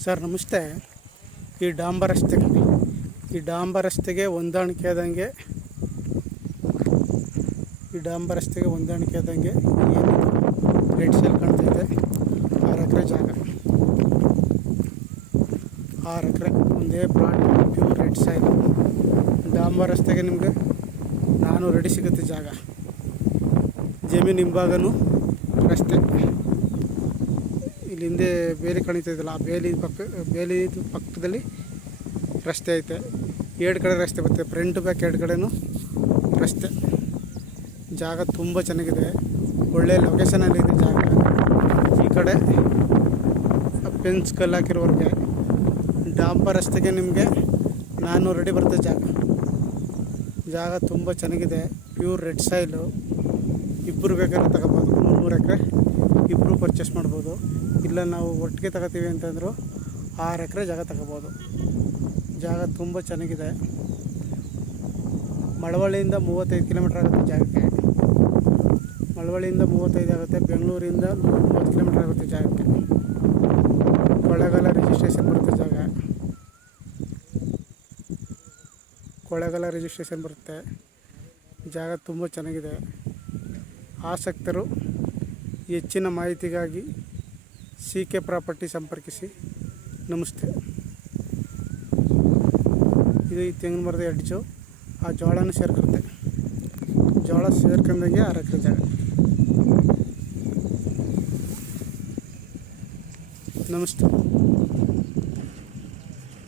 Sir, ನಮಸ್ತೆ. ಈ ಡಾಂಬರ್ ರಸ್ತೆ ಈ ಡಾಂಬರ್ ರಸ್ತೆಗೆ ಹೊಂದಾಣಿಕೆ ಆದಂಗೆ, ಈ ಡಾಂಬರ್ ರಸ್ತೆಗೆ ಹೊಂದಾಣಿಕೆ ಆದಂಗೆ ಏನು ರೆಡ್ ಸೆಲ್ ಕಾಣ್ತೈತೆ ಆರು ಎಕರೆ ಜಾಗ. ಆರು ಎಕರೆ ಒಂದೇ ಪ್ಲಾಟ್ ಪ್ಯೂರ್ ರೆಡ್ ಸೈಲ್ ಡಾಂಬರ್ ರಸ್ತೆಗೆ ನಿಮಗೆ ನಾನು ರೆಡಿ ಸಿಗುತ್ತೆ ಜಾಗ. ಜಮೀನು ಹಿಂಭಾಗನೂ ರಸ್ತೆ. ಇಲ್ಲಿ ಹಿಂದೆ ಬೇಲಿ ಕಾಣಿತೈತಲ್ಲ, ಆ ಬೇಲಿ ಪಕ್ಕ, ಬೇಲಿ ಪಕ್ಕದಲ್ಲಿ ರಸ್ತೆ ಐತೆ. ಎರಡು ಕಡೆ ರಸ್ತೆ ಬರ್ತದೆ ಫ್ರಂಟ್ ಬ್ಯಾಕ್ ಎರಡು ಕಡೆನೂ ರಸ್ತೆ. ಜಾಗ ತುಂಬ ಚೆನ್ನಾಗಿದೆ. ಒಳ್ಳೆ ಲೊಕೇಶನಲ್ಲಿದೆ ಜಾಗ. ಈ ಕಡೆ ಪೆನ್ಸ್ ಕಲ್ಲು ಹಾಕಿರೋವ್ರಿಗೆ ಡಾಂಬ ರಸ್ತೆಗೆ ನಿಮಗೆ ನಾನ್ನೂರು ಅಡಿ ಬರ್ತದೆ ಜಾಗ. ಜಾಗ ತುಂಬ ಚೆನ್ನಾಗಿದೆ. ಪ್ಯೂರ್ ರೆಡ್ ಸೈಲು ಇಬ್ಬರು ಬೇಕಾದ್ರೆ ತಗೋಬೋದು. ಮೂರು ಮೂರು ಎಕರೆ. ಪರ್ಚೇಸ್ ಮಾಡ್ಬೋದು. ಇಲ್ಲ ನಾವು ಒಟ್ಟಿಗೆ ತಗೋತೀವಿ ಅಂತಂದ್ರು ಆರು ಎಕರೆ ಜಾಗ ತಗೋಬೋದು. ಜಾಗ ತುಂಬ ಚೆನ್ನಾಗಿದೆ. ಮಳವಳ್ಳಿಯಿಂದ ಮೂವತ್ತೈದು ಕಿಲೋಮೀಟ್ರ್ ಆಗುತ್ತೆ ಜಾಗಕ್ಕೆ. ಮಳವಳ್ಳಿಯಿಂದ ಮೂವತ್ತೈದು ಆಗುತ್ತೆ, ಬೆಂಗಳೂರಿಂದ ಮೂವತ್ತು ಕಿಲೋಮೀಟ್ರ್ ಆಗುತ್ತೆ ಜಾಗಕ್ಕೆ. ಕೊಳ್ಳೇಗಾಲ ರಿಜಿಸ್ಟ್ರೇಷನ್ ಬರುತ್ತೆ ಜಾಗ. ಕೊಳ್ಳೇಗಾಲ ರಿಜಿಸ್ಟ್ರೇಷನ್ ಬರುತ್ತೆ. ಜಾಗ ತುಂಬ ಚೆನ್ನಾಗಿದೆ. ಆಸಕ್ತರು ಹೆಚ್ಚಿನ ಮಾಹಿತಿಗಾಗಿ ಸಿ ಕೆ ಪ್ರಾಪರ್ಟಿ ಸಂಪರ್ಕಿಸಿ. ನಮಸ್ತೆ. ಇದು ಈ ತೆಂಗಿನ ಮರದ ಎಡ್ಜು ಆ ಜೋಳನೂ ಸೇರ್ಕೊಳುತ್ತೆ ಜೋಳ ಸೇರ್ಕೊಂಡಂಗೆ ಆರು ಎಕರೆ ಜಾಗ. ನಮಸ್ತೆ.